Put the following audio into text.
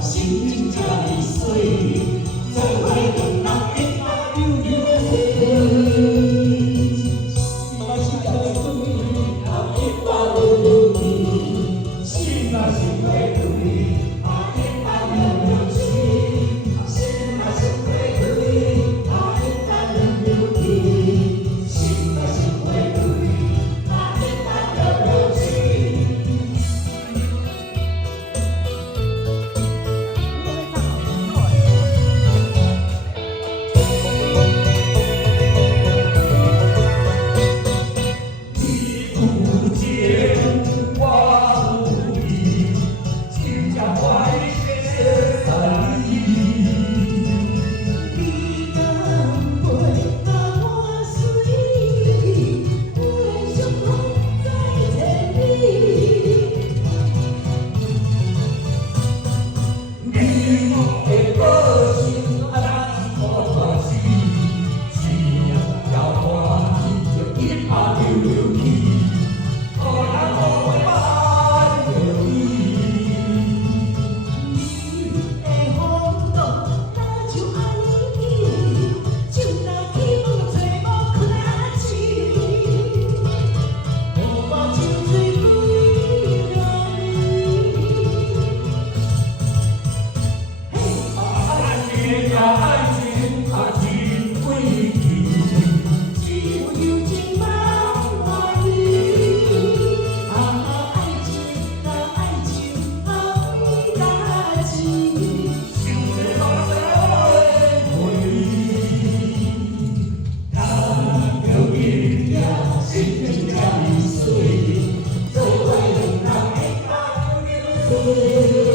心情这呢水，做伙两人一打悠悠心若想袂开，啊一打溜溜水，心若想袂开，啊一打溜溜水，心若想袂开，啊一打溜溜水。你有情，我有意，真正欢喜在你。你甘陪啊我水，我相逢在千里。你的个性啊，咱可大事，是要欢喜就一下溜溜去，可人无会把着你。你的风度哪像安尼，就若起风吹无困醒，无把酒醉归了你。爱情呀爱情啊真贵气，只有友情茫茫里。啊爱情啊爱情啊为代志，想要好些回忆。咱着今夜心情这呢水，做伙两人会打悠悠。